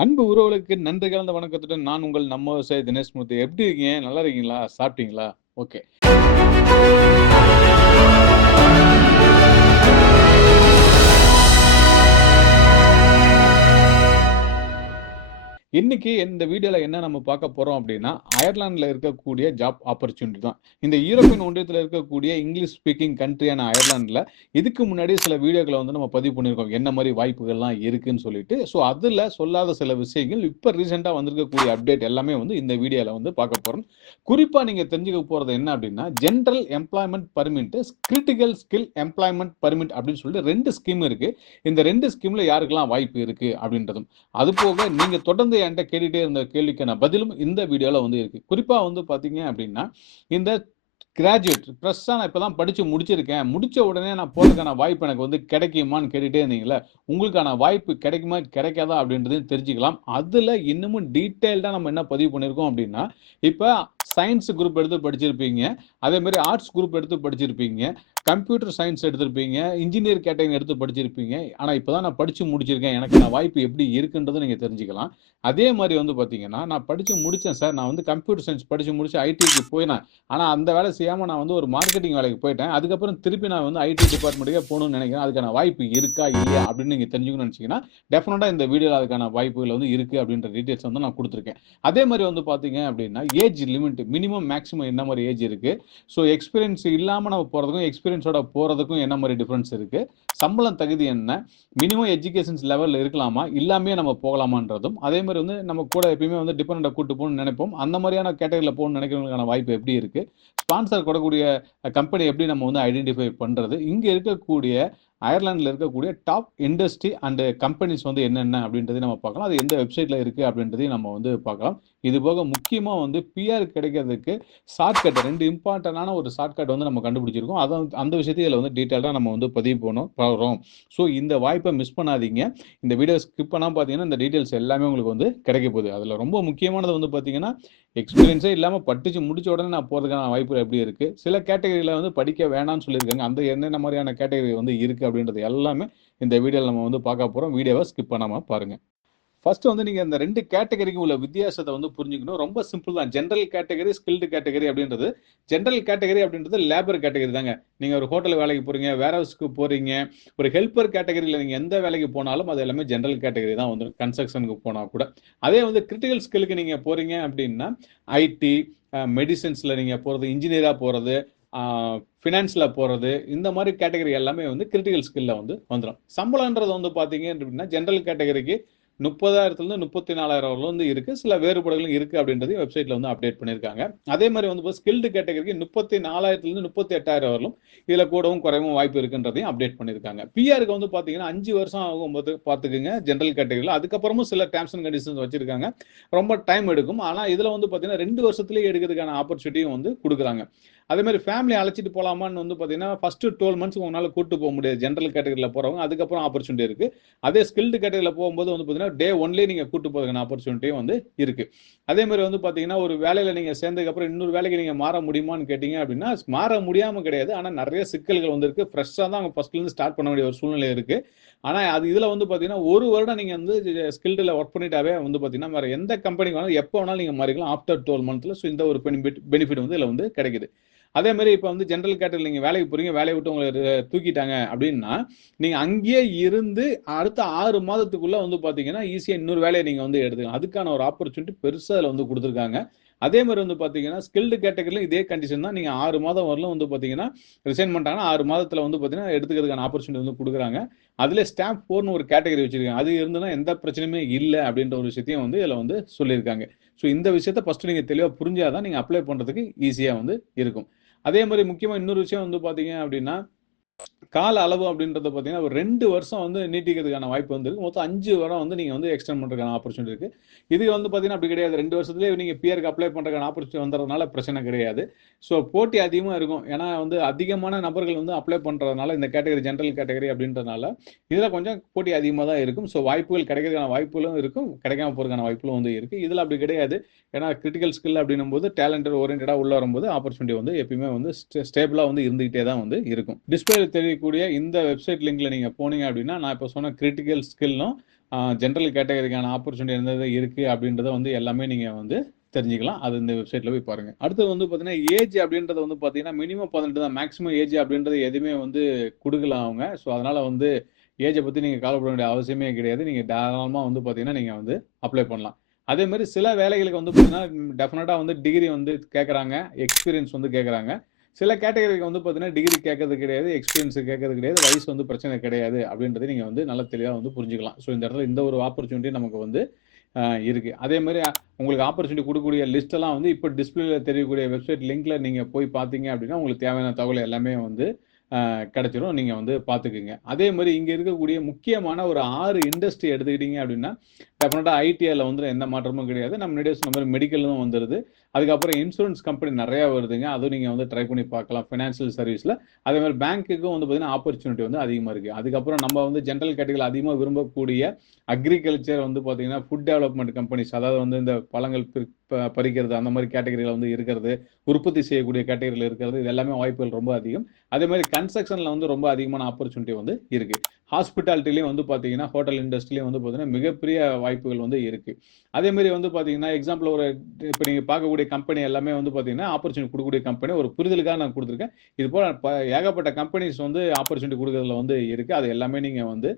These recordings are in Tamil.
அன்பு உறவுகளுக்கு நன்றி கலந்த வணக்கத்துடன் நான் உங்கள் நம்ம விவசாய தினேஷ்மூர்த்தி எப்படி இருக்கீங்க? நல்லா இருக்கீங்களா? சாப்பிட்டீங்களா? ஓகே. இன்னைக்கு இந்த வீடியோல என்ன நம்ம பார்க்க போறோம் அப்படின்னா அயர்லாந்துல இருக்கக்கூடிய ஜாப் ஆப்பர்ச்சுனிட்டி தான். இந்த யூரோப்பியன் ஒன்றியத்தில் இருக்கக்கூடிய இங்கிலீஷ் ஸ்பீக்கிங் கண்ட்ரியான அயர்லாந்துல இதுக்கு முன்னாடி சில வீடியோக்களை வந்து நம்ம பதிவு பண்ணியிருக்கோம். என்ன மாதிரி வாய்ப்புகள்லாம் இருக்குன்னு சொல்லிட்டு. ஸோ அதுல சொல்லாத சில விஷயங்கள் இப்போ ரீசெண்டாக வந்திருக்கக்கூடிய அப்டேட் எல்லாமே வந்து இந்த வீடியோவில் வந்து பார்க்க போறோம். குறிப்பா நீங்க தெரிஞ்சுக்க போறது என்ன அப்படின்னா general employment permit critical skill employment permit அப்படின்னு சொல்லிட்டு ரெண்டு ஸ்கீம் இருக்கு. இந்த ரெண்டு ஸ்கீம்ல யாருக்கெல்லாம் வாய்ப்பு இருக்கு அப்படின்றதும். அது போக நீங்க தொடர்ந்து என்கிட்ட கேட்டுட்டே இருந்த கேள்விக்கான பதிலும் இந்த வீடியோவில் வந்து இருக்கு. குறிப்பா வந்து பார்த்தீங்க அப்படின்னா இந்த கிராஜுவேட் ப்ரெஸ்ஸாக நான் இப்போ தான் படித்து முடிச்சிருக்கேன். முடிச்ச உடனே நான் போகிறதுக்கான வாய்ப்பு எனக்கு வந்து கிடைக்குமான்னு கேட்டுகிட்டே இருந்தீங்களே உங்களுக்கான வாய்ப்பு கிடைக்குமா கிடைக்காதா அப்படின்றதையும் தெரிஞ்சுக்கலாம். அதில் இன்னமும் டீட்டெயில்டாக நம்ம என்ன பதிவு பண்ணியிருக்கோம் அப்படின்னா இப்போ சயின்ஸ் குரூப் எடுத்து படிச்சிருப்பீங்க அதே மாதிரி ஆர்ட்ஸ் குரூப் எடுத்து படிச்சிருப்பீங்க கம்ப்யூட்டர் சயின்ஸ் எடுத்திருப்பீங்க இன்ஜினியர் கேட்டகரி எடுத்து படிச்சிருப்பீங்க. ஆனால் இப்போ தான் நான் படித்து முடிச்சிருக்கேன். எனக்கு நான் வாய்ப்பு எப்படி இருக்குன்றதை நீங்கள் தெரிஞ்சுக்கலாம். அதே மாதிரி வந்து பார்த்தீங்கன்னா நான் படித்து முடித்தேன் சார். நான் வந்து கம்ப்யூட்டர் சயின்ஸ் படித்து முடிச்சு ஐடிக்கு போயினேன். ஆனால் அந்த வேலை செய்யாமல் நான் வந்து ஒரு மார்க்கெட்டிங் வேலைக்கு போயிட்டேன். அதுக்கப்புறம் திருப்பி நான் வந்து ஐடி டிபார்ட்மெண்ட்டுக்கே போகணும்னு நினைக்கிறேன். அதுக்கான வாய்ப்பு இருக்கா இல்லையா அப்படின்னு நீங்கள் தெரிஞ்சுக்கணும்னு நினச்சிங்கன்னா டெஃபினட்டாக இந்த வீடியோவில் அதுக்கான வாய்ப்புகள் வந்து இருக்குது அப்படின்ற டீட்டெயில்ஸ் வந்து நான் கொடுத்துருக்கேன். அதே மாதிரி வந்து பார்த்தீங்க அப்படின்னா ஏஜ் லிமிட் மினிமம் மேக்ஸிமம் என்ன மாதிரி ஏஜ் இருக்குது ஸோ எக்ஸ்பீரியன்ஸ் இல்லாமல் நம்ம போகிறதுக்கும் எக்ஸ்பீரியன்ஸ் எக்ஸ்பீரியன்ஸோட போகிறதுக்கும் என்ன மாதிரி டிஃப்ரென்ஸ் இருக்குது சம்பளம் தகுதி என்ன? மினிமம் எஜுகேஷன்ஸ் லெவலில் இருக்கலாமா? இல்லாமே நம்ம போகலாமான்றதும் அதே மாதிரி வந்து நம்ம கூட எப்பயுமே வந்து டிபெண்ட்டாக கூட்டு போகணும்னு நினைப்போம். அந்த மாதிரியான கேட்டகரியில் போகணும்னு நினைக்கிறவங்களுக்கான வாய்ப்பு எப்படி இருக்குது ஸ்பான்சர் கொடுக்கக்கூடிய கம்பெனி எப்படி நம்ம வந்து ஐடென்டிஃபை பண்ணுறது இங்கே இருக்கக்கூடிய அயர்லாண்டில் இருக்கக்கூடிய டாப் இண்டஸ்ட்ரி அண்டு கம்பெனிஸ் வந்து என்னென்ன அப்படின்றதையும் நம்ம பார்க்கலாம். அது எந்த வெப்சைட்டில் இருக்குது அப்படின்றதையும் நம்ம வந்து பார்க்கலாம். இது போக முக்கியமாக வந்து பிஆர் கிடைக்கிறதுக்கு ஷார்ட்கட் ரெண்டு இம்பார்ட்டண்டான ஒரு ஷார்ட்கட் வந்து நம்ம கண்டுபிடிச்சிருக்கோம். அதை அந்த விஷயத்தை இதில் வந்து டீட்டெயிலாக நம்ம வந்து பதிவு பண்ணோம் போகிறோம் ஸோ இந்த வாய்ப்பை மிஸ் பண்ணாதீங்க. இந்த வீடியோ ஸ்கிப் பண்ணால் பார்த்தீங்கன்னா இந்த டீட்டெயில்ஸ் எல்லாமே உங்களுக்கு வந்து கிடைக்க போகுது. அதில் ரொம்ப முக்கியமானது வந்து பார்த்தீங்கன்னா எக்ஸ்பீரியன்ஸே இல்லாமல் படித்து முடிச்ச உடனே நான் போகிறதுக்கான வாய்ப்பு எப்படி இருக்குது சில கேட்டகரியில் வந்து படிக்க வேணாம்னு சொல்லியிருக்காங்க. அந்த என்னென்ன மாதிரியான கேட்டகரி வந்து இருக்குது அப்படின்றது எல்லாமே இந்த வீடியோவில் நம்ம வந்து பார்க்க போகிறோம் வீடியோவை ஸ்கிப் பண்ணாமல் பாருங்கள் ஃபர்ஸ்ட் வந்து நீங்கள் இந்த ரெண்டு கேட்டகரிக்கு உள்ள வித்தியாசத்தை வந்து புரிஞ்சுக்கணும். ரொம்ப சிம்பிள் தான். ஜென்ரல் கேட்டகரி ஸ்கில்டு கேட்டகரி அப்படின்றது. ஜென்ரல் கேட்டகரி அப்படின்றது லேபர் கேட்டகரி தாங்க. நீங்கள் ஒரு ஹோட்டல் வேலைக்கு போகிறீங்க வேர் ஹவுஸ்க்கு போகிறீங்க ஒரு ஹெல்ப்பர் கேட்டகரியில் நீங்கள் எந்த வேலைக்கு போனாலும் அது எல்லாமே ஜென்ரல் கேட்டகரி தான் வந்துடும் கன்ஸ்ட்ரக்ஷனுக்கு போனால் கூட. அதே வந்து கிரிட்டிக்கல் ஸ்கில்லுக்கு நீங்கள் போகிறீங்க அப்படின்னா ஐடி மெடிசன்ஸில் நீங்கள் போகிறது இன்ஜினியராக போகிறது ஃபினான்ஸில் போகிறது இந்த மாதிரி கேட்டகரி எல்லாமே வந்து கிரிட்டிக்கல் ஸ்கில்ல வந்து வந்துடும் சம்பளன்றது வந்து பார்த்தீங்க அப்படின்னா ஜென்ரல் கேட்டகரிக்கு முப்பதாயிரத்துலேருந்து முப்பத்தி நாலாயிரம் வரலும் வந்து இருக்குது சில வேறுபாடுகளும் இருக்குது அப்படின்றதையும் வெப்சைட்டில் வந்து அப்டேட் பண்ணியிருக்காங்க. அதே மாதிரி வந்து ஸ்கில்டு கேட்டகரிக்கு முப்பத்தி நாலாயிரத்துலேருந்து முப்பத்தி எட்டாயிரம் வரலும் இதில் கூடவும் குறைவும் வாய்ப்பு இருக்குன்றதையும் அப்டேட் பண்ணியிருக்காங்க. பிஆருக்கு வந்து பார்த்தீங்கன்னா அஞ்சு வருஷம் ஆகும் போது பார்த்துக்குங்க ஜென்ரல் கேட்டகரியில் அதுக்கப்புறமும் சில டேர்ம்ஸ் அண்ட் கண்டிஷன்ஸ் வச்சிருக்காங்க. ரொம்ப டைம் எடுக்கும். ஆனால் இதில் வந்து பார்த்தீங்கன்னா ரெண்டு வருஷத்துலேயே எடுக்கிறதுக்கான ஆப்பர்ச்சுனிட்டியும் வந்து கொடுக்குறாங்க. அதே மாதிரி ஃபேமிலி அழைச்சிட்டு போகலாமான்னு வந்து பார்த்தீங்கன்னா ஃபஸ்ட்டு டுவெல் மந்த்ஸ் உங்களால் கூட்டு போக முடியாது. ஜென்ரல் கேட்டகரியில் போகிறவங்க அதுக்கப்புறம் ஆப்பர்ச்சுனிட்டி இருக்குது அதே ஸ்கில்டு கேட்டகரியில் போகும்போது வந்து பார்த்தீங்கன்னா டே ஒன்லேயே நீங்கள் கூட்டு போகிறதுக்கான ஆப்பர்ச்சுனிட்டியும் வந்து இருக்குது அதே மாதிரி வந்து பார்த்தீங்கன்னா ஒரு வேலையில் நீங்கள் சேர்ந்ததுக்கப்புறம் இன்னொரு வேலைக்கு நீங்கள் மாற முடியுமான்னு கேட்டிங்க அப்படின்னா மாற முடியாமல் கிடையாது. ஆனால் நிறைய சிக்கல்கள் வந்து ஃப்ரெஷ்ஷாக தான் அவங்க ஃபஸ்ட்லேருந்து ஸ்டார்ட் பண்ண வேண்டிய ஒரு சூழ்நிலை இருக்குது ஆனால் அது இதில் வந்து பார்த்தீங்கன்னா ஒரு வருடம் நீங்கள் வந்து ஸ்கில்டில் ஒர்க் பண்ணிட்டாவே வந்து பார்த்தீங்கன்னா வேறு எந்த கம்பெனிக்கு வேணாலும் எப்போ வேணாலும் நீங்கள் மாறிக்கலாம். ஆஃப்டர் டுவெல் மந்த்தில் ஸோ இந்த ஒரு பெனிஃபிட் பெனிஃபிட் வந்து இதில் வந்து கிடைக்குது. அதே மாதிரி இப்போ வந்து ஜென்ரல் கேட்டகரி நீங்கள் வேலைக்கு போகிறீங்க வேலையை விட்டு உங்களை தூக்கிட்டாங்க அப்படின்னா நீங்கள் அங்கேயே இருந்து அடுத்த ஆறு மாதத்துக்குள்ளே வந்து பார்த்தீங்கன்னா ஈஸியாக இன்னொரு வேலையை நீங்கள் வந்து எடுத்துக்கலாம். அதுக்கான ஒரு ஆப்பர்ச்சுனிட்டி பெருசாக அதில் வந்து கொடுத்துருக்காங்க. அதே மாதிரி வந்து பார்த்தீங்கன்னா ஸ்கில்டு கேட்டகரியிலும் இதே கண்டிஷன் தான் நீங்கள் ஆறு மாதம் வரலும் வந்து பார்த்தீங்கன்னா ரிசைன் பண்ணிட்டாங்கன்னா ஆறு மாதத்தில் வந்து பார்த்தீங்கன்னா எடுத்துக்கிறதுக்கான ஆப்பர்ச்சுனிட்டி வந்து கொடுக்குறாங்க. அதில் ஸ்டாம்ப் ஃபோர்னு ஒரு கேட்டகரி வச்சுருக்காங்க. அது இருந்ததுன்னா எந்த பிரச்சனையுமே இல்லை அப்படின்ற ஒரு விஷயத்தையும் வந்து இதில் வந்து சொல்லியிருக்காங்க. ஸோ இந்த விஷயத்த ஃபஸ்ட்டு நீங்கள் தெளிவாக புரிஞ்சாதான் நீங்கள் அப்ளை பண்ணுறதுக்கு ஈஸியாக வந்து இருக்கும். அதே மாதிரி முக்கியமாக இன்னொரு விஷயம் வந்து பார்த்தீங்க அப்படின்னா கால அளவு அப்படின்றத பார்த்தீங்கன்னா ஒரு ரெண்டு வருஷம் வந்து நீட்டிக்கிறதுக்கான வாய்ப்பு வந்து மொத்தம் அஞ்சு வாரம் வந்து நீங்கள் வந்து எக்ஸ்டெண்ட் பண்ணுறதுக்கான ஆப்பர்ச்சுனிட்டி இருக்குது இது வந்து பார்த்தீங்கன்னா அப்படி கிடையாது. ரெண்டு வருஷத்துலேயே நீங்கள் பிஆருக்கு அப்ளை பண்ணுறதுக்கான ஆப்பர்ச்சுனிட்டி வந்துறதுனால பிரச்சனை கிடையாது. ஸோ போட்டி அதிகமாக இருக்கும். ஏன்னா வந்து அதிகமான நபர்கள் வந்து அப்ளை பண்ணுறதுனால இந்த கேட்டகரி ஜென்ரல் கேட்டகரி அப்படின்றதுனால இதில் கொஞ்சம் போட்டி அதிகமாக தான் இருக்கும். ஸோ வாய்ப்புகள் கிடைக்கிறதுக்கான வாய்ப்புகளும் இருக்கும். கிடைக்காம போகிறதுக்கான வாய்ப்புகளும் வந்து இருக்குது இதில் அப்படி கிடையாது. ஏன்னா கிரிட்டிக்கல் ஸ்கில் அப்படின்னும் போது டேலண்டட் ஓரியன்டாக உள்ள வரும்போது ஆப்பர்ச்சுனிட்டி வந்து எப்பயுமே வந்து ஸ்டேபிளாக வந்து இருந்துகிட்டே தான் வந்து இருக்கும். டிஸ்பிளேல தெரியக்கூடிய இந்த வெப்சைட் லிங்க்ல நீங்கள் போனீங்க அப்படின்னா நான் இப்போ சொன்ன கிரிட்டிக்கல் ஸ்கில்லும் ஜென்ரல் கேட்டகரிக்கான ஆப்பர்ச்சுனிட்டி எந்தது இருக்குது அப்படின்றத வந்து எல்லாமே நீங்கள் வந்து தெரிஞ்சுக்கலாம். அது இந்த வெப்சைட்டில் போய் பாருங்கள் அடுத்தது வந்து பார்த்தீங்கன்னா ஏஜ் அப்படின்றது வந்து பார்த்தீங்கன்னா மினிமம் பதினெட்டு தான் மேக்ஸிமம் ஏஜ் அப்படின்றது எதுவுமே வந்து கொடுக்கலாம் அவங்க. ஸோ அதனால் வந்து ஏஜை பற்றி நீங்கள் கவலைப்பட வேண்டிய அவசியமே கிடையாது. நீங்கள் தாராளமாக வந்து பார்த்தீங்கன்னா நீங்கள் வந்து அப்ளை பண்ணலாம். அதே மாதிரி சில வேலைகளுக்கு வந்து பார்த்தீங்கன்னா டெஃபினட்டாக வந்து டிகிரி வந்து கேட்குறாங்க எக்ஸ்பீரியன்ஸ் வந்து கேட்குறாங்க சில கேட்டகரிக்கு வந்து பார்த்தீங்கன்னா டிகிரி கேட்கறது கிடையாது எக்ஸ்பீரியன்ஸ் கேட்கறது கிடையாது வயசு வந்து பிரச்சனை கிடையாது அப்படின்றத நீங்கள் வந்து நல்ல தெளிவாக வந்து புரிஞ்சுக்கலாம். ஸோ இந்த இடத்துல இந்த ஒரு ஆப்பர்ச்சுனிட்டி நமக்கு வந்து இருக்குது அதே மாதிரி உங்களுக்கு ஆப்பர்ச்சுனிட்டி கொடுக்கக்கூடிய லிஸ்ட்டெல்லாம் வந்து இப்போ டிஸ்பிளேல தெரியக்கூடிய வெப்சைட் லிங்க்ல நீங்கள் போய் பார்த்தீங்க அப்படின்னா உங்களுக்கு தேவையான தகவல் எல்லாமே வந்து கிடைச்சிரும். நீங்கள் வந்து பார்த்துக்குங்க அதே மாதிரி இங்கே இருக்கக்கூடிய முக்கியமான ஒரு ஆறு இண்டஸ்ட்ரி எடுத்துக்கிட்டீங்க அப்படின்னா டெஃபினட்டாக ஐடிஐயில் வந்து எந்த மாற்றமும் கிடையாது. நம்ம முன்னாடியே சொன்ன மாதிரி மெடிக்கலும் வந்துடுது அதுக்கப்புறம் இன்சூரன்ஸ் கம்பெனி நிறையா வருதுங்க. அதுவும் நீங்கள் வந்து ட்ரை பண்ணி பார்க்கலாம். ஃபினான்ஷியல் சர்வீஸில் அதே மாதிரி பேங்க்குக்கும் வந்து பார்த்தீங்கன்னா ஆப்பர்ச்சுனிட்டி வந்து அதிகமாக இருக்குது அதுக்கப்புறம் நம்ம வந்து ஜென்ரல் கேட்டகரி அதிகமாக விரும்பக்கூடிய அக்ரிகல்ச்சர் வந்து பார்த்தீங்கன்னா ஃபுட் டெவலப்மெண்ட் கம்பெனிஸ் அதாவது வந்து இந்த பழங்கள் பறிக்கிறது அந்த மாதிரி கேட்டகரியில் வந்து இருக்கிறது உற்பத்தி செய்யக்கூடிய கேட்டகரியில் இருக்கிறது இது எல்லாமே வாய்ப்புகள் ரொம்ப அதிகம். அதே மாதிரி கன்ஸ்ட்ரக்ஷனில் வந்து ரொம்ப அதிகமான ஆப்பர்ச்சுனிட்டி வந்து இருக்குது ஹாஸ்பிட்டாலிட்டிலையும் வந்து பார்த்தீங்கன்னா ஹோட்டல் இண்டஸ்ட்ரிலையும் வந்து பார்த்தீங்கன்னா மிகப்பெரிய வாய்ப்புகள் வந்து இருக்குது அதே மாதிரி வந்து பார்த்தீங்கன்னா எக்ஸாம்பிள் ஒரு இப்போ நீங்கள் பார்க்கக்கூடிய கம்பெனி எல்லாமே வந்து பார்த்தீங்கன்னா ஆப்பர்ச்சுனிட்டி கொடுக்கக்கூடிய கம்பெனி ஒரு புரிதலுக்காக நான் கொடுத்துருக்கேன். இது போல் ஏகப்பட்ட கம்பெனிஸ் வந்து ஆப்பர்ச்சுனிட்டி கொடுக்குறதுல வந்து இருக்குது அது எல்லாமே நீங்கள் வந்து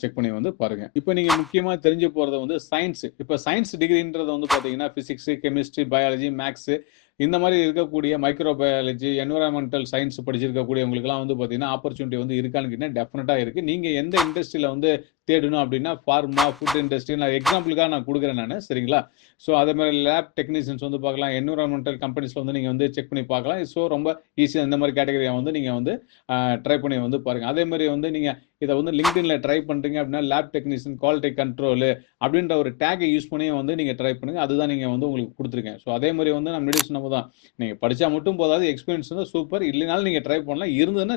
செக் பண்ணி வந்து பாருங்கள் இப்போ நீங்கள் முக்கியமாக தெரிஞ்சு போகிறது வந்து சயின்ஸ் இப்போ சயின்ஸ் டிகிரின்றது வந்து பார்த்தீங்கன்னா ஃபிசிக்ஸு கெமிஸ்ட்ரி பயாலஜி மேக்ஸு இந்த மாதிரி இருக்கக்கூடிய மைக்ரோபயாலஜி என்விரான்மெண்டல் சயின்ஸ் படிச்சிருக்கக்கூடியவங்களுக்குலாம் வந்து பார்த்தீங்கன்னா ஆப்பர்ச்சுனிட்டி வந்து இருக்கான்னு கேட்டால் டெஃபினட்டாக இருக்குது நீங்கள் எந்த இண்டஸ்ட்ரியில் வந்து தேடணும் அப்படின்னா ஃபார்மா ஃபுட் இண்டஸ்ட்ரி நான் எக்ஸாம்பிளுக்காக நான் கொடுக்குறேன் நான் சரிங்களா? ஸோ அதே மாதிரி லேப் டெக்னீஷியன்ஸ் வந்து பார்க்கலாம் என்விரான்மெண்டல் கம்பெனிஸில் வந்து நீங்கள் வந்து செக் பண்ணி பார்க்கலாம். ஸோ ரொம்ப ஈஸியாக இந்த மாதிரி கேட்டகரியாக வந்து நீங்கள் வந்து ட்ரை பண்ணி வந்து பாருங்கள் அதே மாதிரி வந்து நீங்கள் இதை வந்து லிங்க்டின்ல ட்ரை பண்ணுறீங்க அப்படின்னா லேப் டெக்னீஷியன் குவாலிட்டி கண்ட்ரோலு அப்படின்ற ஒரு டேக்கை யூஸ் பண்ணி வந்து நீங்கள் ட்ரை பண்ணுங்கள் அதுதான் நீங்கள் வந்து உங்களுக்கு கொடுத்துருக்கேன். ஸோ அதே மாதிரி வந்து நம்ம மெடிசன் சொன்னது தான் நீங்கள் படிச்சா மட்டும் போதாது எக்ஸ்பீரியன்ஸ் வந்து சூப்பர் இல்லைனாலும் நீங்கள் ட்ரை பண்ணலாம். இருந்ததுன்னா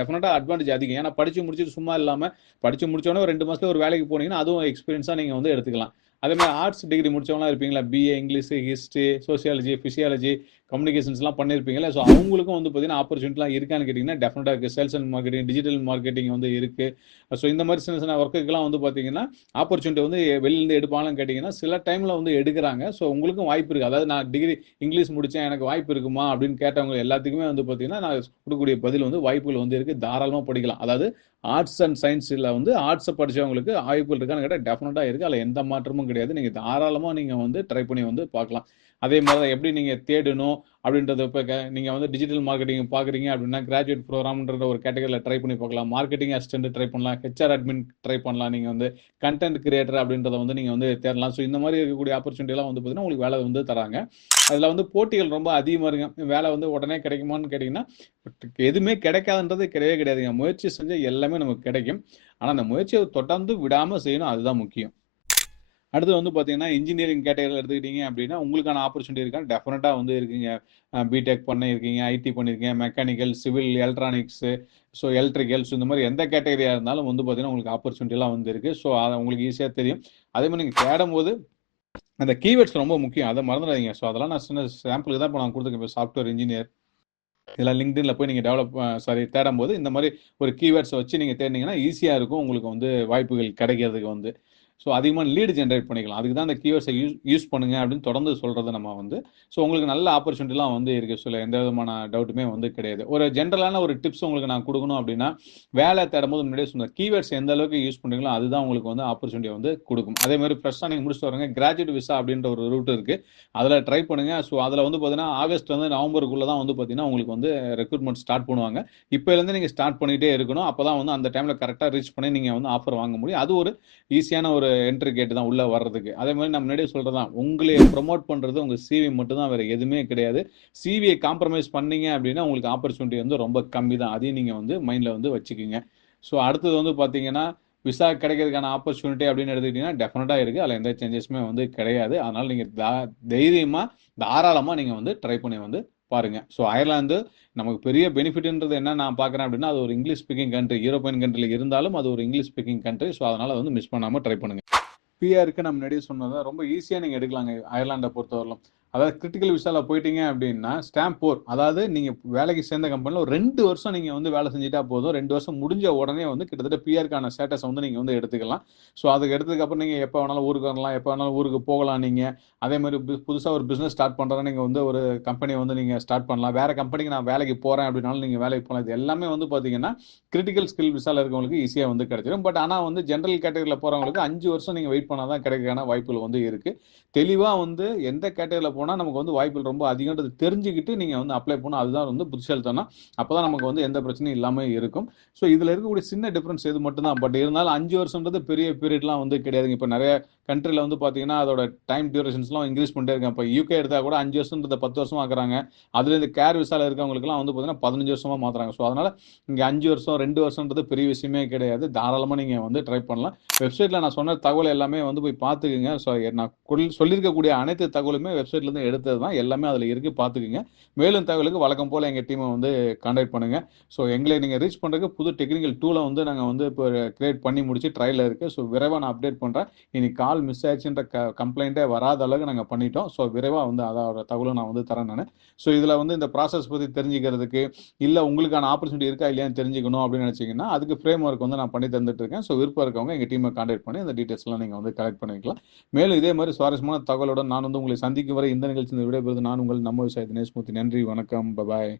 டெஃபினட்டா அட்வான்டேஜ் அதிகம். ஏன்னா படித்து முடிச்சுட்டு சும்மா இல்லாமல் படித்து முடிச்சோன்னே ஒரு ரெண்டு மாசத்துல ஒரு வேலைக்கு போனீங்கன்னா அதுவும் எக்ஸ்பீரியன்ஸாக நீங்கள் வந்து எடுத்துக்கலாம். அதே மாதிரி ஆர்ட்ஸ் டிகிரி முடிச்சவங்களாம் இருப்பீங்களா? BA English history sociology physiology கம்யூனிகேஷன்ஸ்லாம் பண்ணியிருப்பீங்களா ஸோ அவங்களுக்கும் வந்து பார்த்தீங்கன்னா ஆப்பர்ச்சுனிட்டிலாம் இருக்கான்னு கேட்டிங்கன்னா டெஃபினட்டாக இருக்குது sales and marketing digital marketing வந்து இருக்குது ஸோ இந்த மாதிரி சின்ன சின்ன ஒர்க்குக்கெலாம் வந்து பார்த்தீங்கன்னா ஆப்பர்ச்சுனிட்டி வந்து வெளியிலேருந்து எடுப்பாங்கன்னு கேட்டிங்கன்னா சில டைமில் வந்து எடுக்கிறாங்க. ஸோ உங்களுக்கும் வாய்ப்பு இருக்குது அதாவது நான் டிகிரி இங்கிலீஷ் முடித்தேன் எனக்கு வாய்ப்பு இருக்குமா அப்படின்னு கேட்டவங்க எல்லாத்துக்குமே வந்து பார்த்தீங்கன்னா நான் கொடுக்கக்கூடிய பதில் வந்து வாய்ப்புகள் வந்து இருக்குது தாராளமாக படிக்கலாம். அதாவது ஆர்ட்ஸ் அண்ட் சயின்ஸில் வந்து ஆர்ட்ஸை படித்தவங்களுக்கு வாய்ப்புகள் இருக்கான்னு கேட்டால் டெஃபினட்டாக இருக்குது அதில் எந்த மாற்றமும் கிடையாது. நீங்கள் தாராளமாக நீங்கள் வந்து ட்ரை பண்ணி வந்து பார்க்கலாம். அதே மாதிரி தான் எப்படி நீங்கள் தேடணும் அப்படின்றத இப்போ நீங்கள் வந்து டிஜிட்டல் மார்க்கெட்டிங் பார்க்குறீங்க அப்படின்னா கிராஜுவேட் ப்ரோக்ராம்ன்ற ஒரு கேட்டகரியில் ட்ரை பண்ணி பார்க்கலாம். மார்க்கெட்டிங் அசிஸ்டன்ட் ட்ரை பண்ணலாம். ஹெச்ஆர் அட்மின் ட்ரை பண்ணலாம். நீங்கள் வந்து கண்டென்ட் கிரியேட்டர் அப்படின்றத வந்து நீங்கள் வந்து தேடலாம். ஸோ இந்த மாதிரி இருக்கக்கூடிய ஆப்பர்ச்சுனிட்டிலாம் வந்து பார்த்தீங்கன்னா உங்களுக்கு வேலை வந்து தராங்க. அதில் வந்து போட்டிகள் ரொம்ப அதிகமாக இருங்க வேலை வந்து உடனே கிடைக்குமான்னு கேட்டிங்கன்னா எதுவுமே கிடைக்காதுன்றது கிடையவே கிடையாதுங்க. முயற்சி செஞ்சால் எல்லாமே நமக்கு கிடைக்கும். ஆனால் அந்த முயற்சியை தொடர்ந்து விடாமல் செய்யணும். அதுதான் முக்கியம். அடுத்து வந்து பார்த்தீங்கன்னா இன்ஜினியரிங் கேட்டகரியில் எடுத்துக்கிட்டீங்க அப்படின்னா உங்களுக்கான ஆப்பர்ச்சுனிட்டி இருக்கான்னு டெஃபினட்டாக வந்து இருக்கீங்க. பிடெக் பண்ணியிருக்கீங்க ஐடி பண்ணியிருக்கீங்க mechanical civil electronics so electricals இந்த மாதிரி எந்த கேட்டகரியாக இருந்தாலும் வந்து பார்த்தீங்கன்னா உங்களுக்கு ஆப்பர்ச்சுனிட்டிலாம் வந்து இருக்குது ஸோ அதை உங்களுக்கு ஈஸியாக தெரியும். அதே மாதிரி நீங்கள் தேடும் போது அந்த கீவேர்ட்ஸ் ரொம்ப முக்கியம். அதை மறந்துடாதீங்க. ஸோ அதெல்லாம் நான் சின்ன சாம்பிளுக்கு தான் இப்போ நான் கொடுத்துருக்கேன். இப்போ சாஃப்ட்வேர் இன்ஜினியர் இதெல்லாம் லிங்க்டின்ல போய் நீங்கள் டெவலப் சாரி தேடும் போது இந்த மாதிரி ஒரு கீவேர்ட்ஸை வச்சு நீங்கள் தேடினீங்கன்னா ஈஸியாக இருக்கும். உங்களுக்கு வந்து வாய்ப்புகள் கிடைக்கிறதுக்கு வந்து. ஸோ அதிகமாக லீடு ஜென்ரேட் பண்ணிக்கலாம். அதுக்கு தான் அந்த கீவேர்ட்ஸை யூஸ் யூஸ் பண்ணுங்க அப்படின்னு தொடர்ந்து சொல்கிறது நம்ம வந்து ஸோ உங்களுக்கு நல்ல ஆப்பர்ச்சுனிட்டிலாம் வந்து இருக்குது சொல்ல எந்த விதமான டவுட்டுமே வந்து கிடையாது. ஒரு ஜென்ரலான ஒரு டிப்ஸ் உங்களுக்கு நான் கொடுக்கணும் அப்படின்னா வேலை தேடும் போது முன்னாடியே சொன்ன கீவேர்ட்ஸ் எந்த அளவுக்கு யூஸ் பண்ணுறீங்களோ அதுதான் உங்களுக்கு வந்து ஆப்பர்ச்சுனிட்டி வந்து கொடுக்கும். அதே மாதிரி ஃப்ரெஷ்ஷாக நீங்கள் முடிச்சுட்டு வரங்க கிராஜுவேட் விசா அப்படின்ற ஒரு ரூட் இருக்குது அதில் ட்ரை பண்ணுங்கள் ஸோ அதில் வந்து பார்த்தீங்கன்னா ஆகஸ்ட் வந்து நவம்பருக்குள்ளே தான் வந்து பார்த்தீங்கன்னா உங்களுக்கு வந்து ரெக்ரூட்மெண்ட் ஸ்டார்ட் பண்ணுவாங்க. இப்போலேருந்து நீங்கள் ஸ்டார்ட் பண்ணிகிட்டே இருக்கணும். அப்போ தான் வந்து அந்த டைமில் கரெக்டாக ரீச் பண்ணி நீங்கள் வந்து ஆஃபர் வாங்க முடியும். அது ஒரு ஈஸியான ஒரு என்ட்ரி கேட்டு தான் உள்ளே வர்றதுக்கு. அதே மாதிரி நம்ம முன்னாடியே சொல்கிறது தான் உங்களை ப்ரொமோட் பண்ணுறது உங்கள் சிவி மட்டும் தான் வேறு எதுவுமே கிடையாது. சிவியை காம்ப்ரமைஸ் பண்ணீங்க அப்படின்னா உங்களுக்கு ஆப்பர்ச்சுனிட்டி வந்து ரொம்ப கம்மி தான். அதையும் நீங்கள் வந்து மைண்டில் வந்து வச்சுக்கோங்க. ஸோ அடுத்தது வந்து பார்த்தீங்கன்னா விசா கிடைக்கிறதுக்கான ஆப்பர்ச்சுனிட்டி அப்படின்னு எடுத்துக்கிட்டிங்கன்னா டெஃபினட்டாக இருக்குது அதில் எந்த சேஞ்சஸுமே வந்து கிடையாது. அதனால் நீங்கள் தா தைரியமாக தாராளமாக நீங்கள் வந்து ட்ரை பண்ணி வந்து பாருங்க. ஸோ அயர்லாந்து நமக்கு பெரிய பெனிஃபிட்ன்றது என்ன நான் பார்க்குறேன் அப்படின்னா அது ஒரு இங்கிலீஷ் ஸ்பீக்கிங் கண்ட்ரி யூரோப்பியன் கண்ட்ரியில் இருந்தாலும் அது ஒரு இங்கிலீஷ் ஸ்பீக்கிங் கண்ட்ரி ஸோ அதனால் வந்து மிஸ் பண்ணாமல் ட்ரை பண்ணுங்கள் பிஆருக்கு நம்ம முன்னாடியே சொன்னதான் ரொம்ப ஈஸியாக நீங்கள் எடுக்கலாங்க அயர்லாண்டை பொறுத்தவரையிலும். அதாவது கிரிட்டிக்கல் விசாவில் போயிட்டீங்க அப்படின்னா ஸ்டாம்ப் போர் அதாவது நீங்கள் வேலைக்கு சேர்ந்த கம்பெனியில் ஒரு ரெண்டு வருஷம் நீங்கள் வந்து வேலை செஞ்சுட்டா போதும். ரெண்டு வருஷம் முடிஞ்ச உடனே வந்து கிட்டத்தட்ட பிஆருக்கான ஸ்டேட்டஸ் வந்து நீங்கள் வந்து எடுத்துக்கலாம். ஸோ அதுக்கு எடுத்ததுக்கப்புறம் நீங்கள் எப்போ வேணாலும் ஊருக்கு வரலாம் எப்போ வேணாலும் ஊருக்கு போகலாம் நீங்கள் அதே மாதிரி புதுசாக ஒரு பிஸ்னஸ் ஸ்டார்ட் பண்ணுறதா நீங்கள் வந்து ஒரு கம்பெனியை வந்து நீங்கள் ஸ்டார்ட் பண்ணலாம். வேறு கம்பெனிக்கு நான் வேலைக்கு போகிறேன் அப்படின்னாலும் நீங்கள் வேலைக்கு போகலாம். இது எல்லாமே வந்து பார்த்தீங்கன்னா கிரிட்டிக்கல் ஸ்கில் விசாவில் இருக்கவங்களுக்கு ஈஸியாக வந்து கிடைச்சிடும் பட் ஆனால் வந்து ஜென்ரல் கேட்டகரியில் போகிறவங்களுக்கு அஞ்சு வருஷம் நீங்கள் வெயிட் பண்ணால் தான் கிடைக்கிறதுக்கான வாய்ப்புகள் வந்து இருக்குது தெளிவா வந்து எந்த கேட்டகரியில் போனா நமக்கு வந்து வாய்ப்புகள் ரொம்ப அதிகன்றது தெரிஞ்சுக்கிட்டு நீங்க வந்து அப்ளை பண்ணணும். அதுதான் வந்து புத்திசாலித்தனம். அப்பதான் நமக்கு வந்து எந்த பிரச்சனையும் இல்லாம இருக்கும். ஸோ இதுல இருக்கக்கூடிய சின்ன டிஃபரன்ஸ் இது மட்டும் தான் பட் இருந்தாலும் அஞ்சு வருஷம்ன்றது பெரிய பீரியட்லாம் வந்து கிடையாதுங்க. இப்போ நிறைய கண்ட்ரியில் வந்து பார்த்தீங்கன்னா அதோட டைம் டியூரேஷன்ஸ்லாம் இன்க்ரீஸ் பண்ணிட்டே இருக்காங்க. இப்போ யூகே எடுத்தால் கூட அஞ்சு வருஷம்ன்றத பத்து வருஷம் ஆக்குறாங்க. அதில் இந்த கேர் விசால இருக்கவங்களுக்குலாம் வந்து பார்த்தீங்கன்னா பதினஞ்சு வருஷமாக மாற்றுறாங்க ஸோ அதனால் இங்கே அஞ்சு வருஷம் ரெண்டு வருஷம்ன்றது பெரிய விஷயமே கிடையாது. தாராளமாக நீங்கள் வந்து ட்ரை பண்ணலாம். வெப்சைட்டில் நான் சொன்ன தகவல் எல்லாமே வந்து போய் பார்த்துக்குங்க ஸோ நான் சொல்லியிருக்கக்கூடிய அனைத்து தகவலுமே வெப்சைட்லேருந்து எடுத்தது தான். எல்லாமே அதில் இருக்கு. பார்த்துக்குங்க மேலும் தகவலுக்கு வழக்கம் போல் எங்கள் டீமை வந்து கான்டாக்ட் பண்ணுங்கள் ஸோ எங்களை நீங்கள் ரீச் பண்ணுறதுக்கு புது டெக்னிக்கல் டூலை வந்து நாங்கள் வந்து இப்போ கிரியேட் பண்ணி முடிச்சு ட்ரையில் இருக்குது ஸோ விரைவாக நான் அப்டேட் பண்ணுறேன் இனி கால் மிஸ் ஆயிடுச்சுன்ற கம்ப்ளைண்ட்டே வராத அளவுக்கு நாங்கள் பண்ணிட்டோம். ஸோ விரைவாக வந்து அதோட தகவலும் நான் வந்து தரேன் நான். ஸோ இதுல வந்து இந்த ப்ராசஸ் பற்றி தெரிஞ்சுக்கிறதுக்கு இல்லை உங்களுக்கான ஆப்பர்ச்சுனிட்டி இருக்கா இல்லையான்னு தெரிஞ்சுக்கணும் அப்படின்னு நினைச்சீங்கன்னா அதுக்கு ஃப்ரேம் ஒர்க் வந்து நான் பண்ணி தந்துட்டு இருக்கேன். ஸோ விருப்பம் இருக்கவங்க எங்கள் டீமை கான்டாக்ட் பண்ணி அந்த டீட்டெயில்ஸ்லாம் நீங்கள் வந்து கலெக்ட் பண்ணிக்கலாம். மேலும் இதே மாதிரி சுவாரஸ்யமான தகவலுடன் நான் வந்து உங்களை சந்திக்கும் வரை இந்த நிகழ்ச்சி விடைபெறுது நான் உங்கள் நம்ம விவசாய தினேஷ் நன்றி வணக்கம் பபாய்